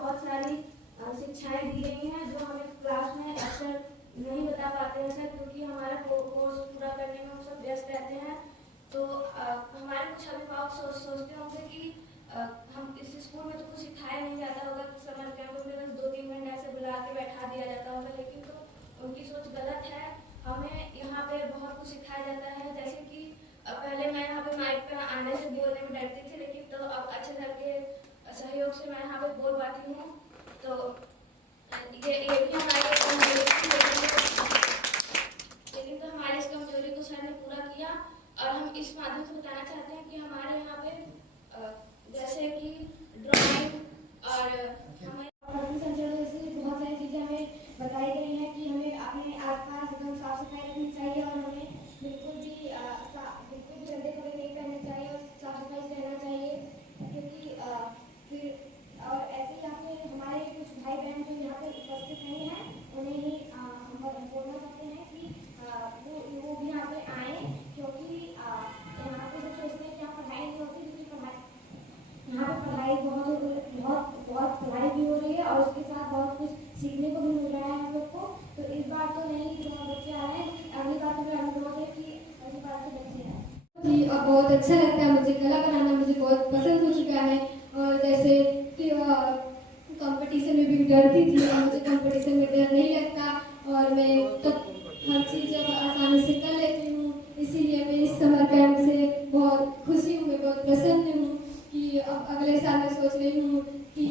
बहुत सारी शिक्षाएं दी गई हैं जो हमें क्लास में अक्सर नहीं बता पाते हैं सर, क्योंकि हमारा कोर्स पूरा करने में हम सब व्यस्त रहते हैं। तो हमारे कुछ अभिभावक सोचते होंगे कि हम इस स्कूल में तो कुछ सिखाया नहीं जाता होगा, समर कैंप में बस 2-3 घंटे ऐसे बुला के बैठा दिया जाता होगा, लेकिन तो उनकी सोच गलत है। हमें यहाँ पे बहुत कुछ सिखाया जाता है। जैसे कि पहले मैं यहाँ पे माइक पे आने से बोलने में डरती थी, लेकिन तो अब अच्छे सर के सहयोग से मैं यहाँ पे बोल पाती हूँ। तो ये भी हमारी कमजोरी थी, लेकिन तो हमारी इस कमजोरी को सर ने पूरा किया। और हम इस माध्यम से बताना चाहते हैं कि हमारे यहाँ पे जैसे कि ड्राइंग और हमारे संचलन जैसी बहुत सारी चीज़ें हमें बताई गई हैं कि हमें अपने आसपास एकदम साफ सफाई रखनी चाहिए और हमें बिल्कुल भी गंदे कपड़े नहीं पहनने चाहिए और साफ सफाई से रहना चाहिए। क्योंकि फिर और ऐसे ही यहाँ पे हमारे कुछ भाई बहन जो यहाँ पे उपस्थित नहीं हैं उन्हें ही हम बोलना चाहते हैं कि वो भी यहाँ पे आए, क्योंकि यहाँ पे सब सोचते हैं कि यहाँ पढ़ाई नहीं होती, लेकिन यहाँ पे पढ़ाई बहुत पढ़ाई भी हो रही है और उसके साथ बहुत कुछ सीखने को भी मिल रहा है हम लोग को। तो इस बार तो नहीं कि बहुत बच्चे आ रहे हैं, अगली बार तो मेरा अनुरोध है कि अगली बार से बच्चे आए जी। और बहुत अच्छा लगता है मुझे, कला बनाना मुझे बहुत पसंद हो चुका है। और जैसे कि कंपटीशन में भी डरती थी और मुझे कंपटीशन में डर नहीं लगता और मैं तब हर चीज़ आसानी से कर लेती हूँ। इसीलिए मैं इस समर कैंप से बहुत खुशी हूँ, मैं बहुत प्रसन्न हूँ कि अब अगले साल मैं सोच रही हूँ कि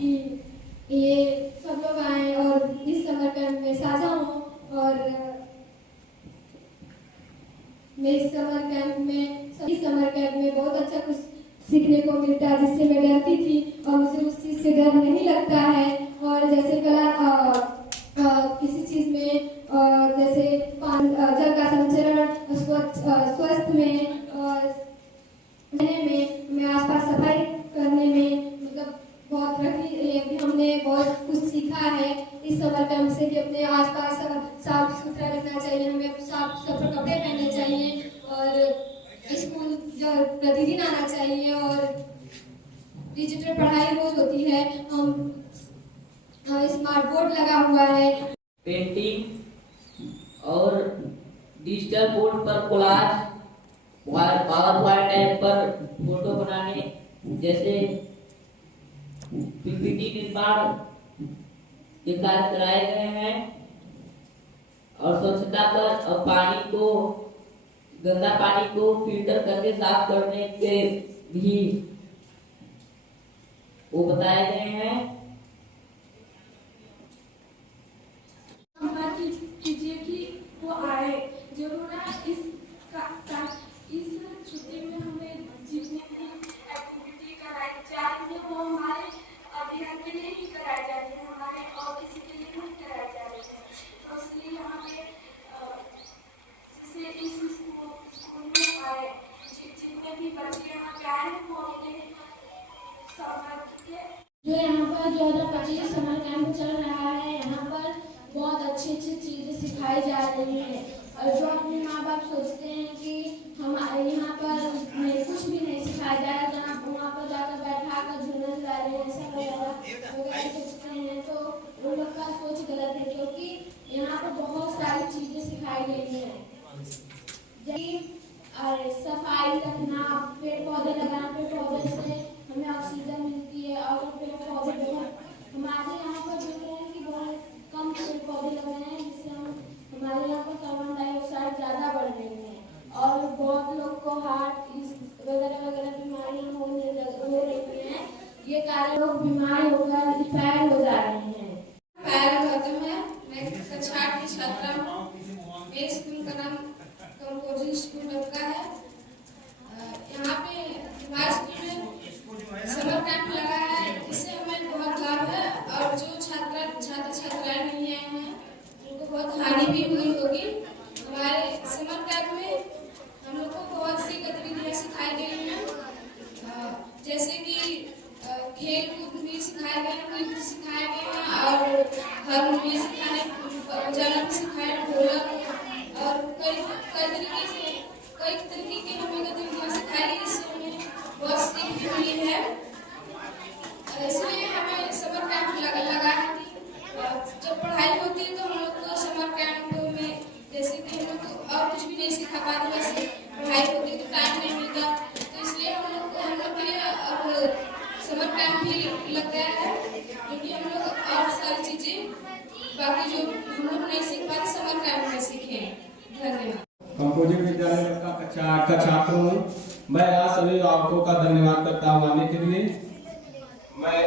ये सब लोग आए और इस समर कैंप में साझा हूँ। और मैं इस समर कैंप में बहुत अच्छा कुछ सीखने को मिलता है, जिससे मैं डरती थी और मुझे उस चीज़ से डर नहीं लगता है। और जैसे कला किसी चीज़ में जैसे जल का संचरण, स्वस्थ में और में आसपास सफाई करने में मतलब बहुत हमने बहुत कुछ सीखा है इस समर कैंप से कि अपने आसपास साफ सुथरा रखना चाहिए, हमें साफ सुथरे कपड़े पहनने चाहिए और स्कूल प्रतिदिन आना चाहिए। और डिजिटल पढ़ाई रोज होती है, हम स्मार्ट बोर्ड लगा हुआ है। पेंटिंग और डिजिटल बोर्ड पर कोलाज, पावर पॉइंट ऐप पर फोटो बनाने जैसे पीपीटी निर्माण के कार्य कराए गए हैं। और स्वच्छता पर गंदा पानी को फिल्टर करके साफ करने के भी वो बताए गए हैं। कीजिए कि वो आए जरूर है। इस छुट्टी में हमें जितने भी एक्टिविटी कराई जाती है वो हमारे अध्ययन के लिए ही कराई जाती है, हमारे और किसी के लिए नहीं कराई जा रही है। तो इसलिए यहाँ पे जिसे इस स्कूल में आए जितने भी बच्चे यहाँ पे आए हैं वो अपने समझ के जो यहाँ पर 2025 समर कैंप चल रहा है, यहाँ पर बहुत अच्छी चीज़ें सिखाई जा रही हैं। और जो अपने माँ बाप सोचते हैं कि हमारे यहाँ पर कुछ भी नहीं सिखाया जाए, तो वहाँ पर जाकर बैठा कर झूला झुला रहे हैं ऐसा वगैरह सोचते हैं, तो उन लोग का सोच गलत है। क्योंकि यहाँ पर बहुत सारी चीज़ें सिखाई गई हैं, जैसे सफाई रखना, पेड़ पौधे लगाना, पेड़ पौधे से हमें ऑक्सीजन मिलती है। और पेड़ पौधे बहुत हमारे यहाँ पर देख रहे हैं कि बहुत कम पेड़ पौधे लग रहे हैं, जिससे हमारे यहाँ पर कार्बन डाइऑक्साइड ज़्यादा बढ़ रही है और बहुत लोग को हार्ट वगैरह बीमारियाँ हो रही हैं। ये कारण लोग बीमार होकर एक्सपायर हो जा रहे हैं। मैं कक्षा 8 की छात्रा हूँ। मेरे स्कूल का नाम कंपोजिंग स्कूल का है। यहाँ पे हमारे स्कूल में समर कैंप लगा है, इससे हमें बहुत लाभ है। और जो छात्राएं नहीं आए हैं उनको बहुत हानि भी हुई होगी। हमारे समर कैंप में हम लोग को बहुत सी गतिविधियाँ सिखाई गई हैं, जैसे कि खेल कूद भी सिखाए गए हैं, नृत्य सिखाए गए हैं और हारमोनियम सिखाने, बजाना भी सिखाए, ढोलक और कई तरीके की हमें गतिविधियाँ सिखाई गई, इससे हमें बहुत सीख मिली है। इसलिए हमें समर कैंप लगा टाइम भी लग गया है, क्योंकि हम लोग और सारी चीजें बाकी जो हम लोग नहीं सीख पाए समर कैंप में सीखे। धन्यवाद। कंपोजिट विद्यालय का कक्षा 8 का छात्र हूँ। मैं यहाँ सभी अभिभावकों का धन्यवाद करता हूँ आने के लिए। मैं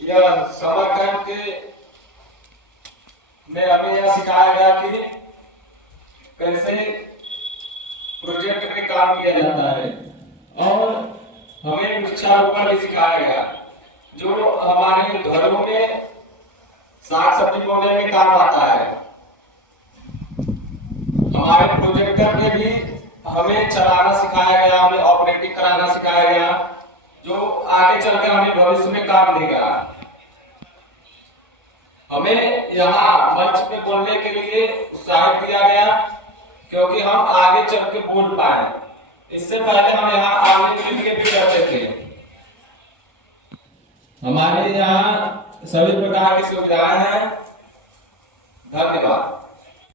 यह समर कैंप के में हमें यह सिखाया गया कि कैसे प्रोजेक्ट में काम किया जाता है और हमें वृक्षारोपण भी सिखाया गया जो हमारे घरों में साग सब्जी बोने में काम आता है। हमारे प्रोजेक्टर में भी हमें चलाना सिखाया गया, हमें ऑपरेटिंग कराना सिखाया गया जो आगे चलकर हमें भविष्य में काम देगा। हमें यहाँ मंच पे बोलने के लिए उत्साहित किया गया क्योंकि हम आगे चल के बोल पाए। इससे पहले हम यहाँ आने के लिए भी डरते थे। हमारे यहाँ सभी प्रकार की सुविधाएं हैं। धन्यवाद।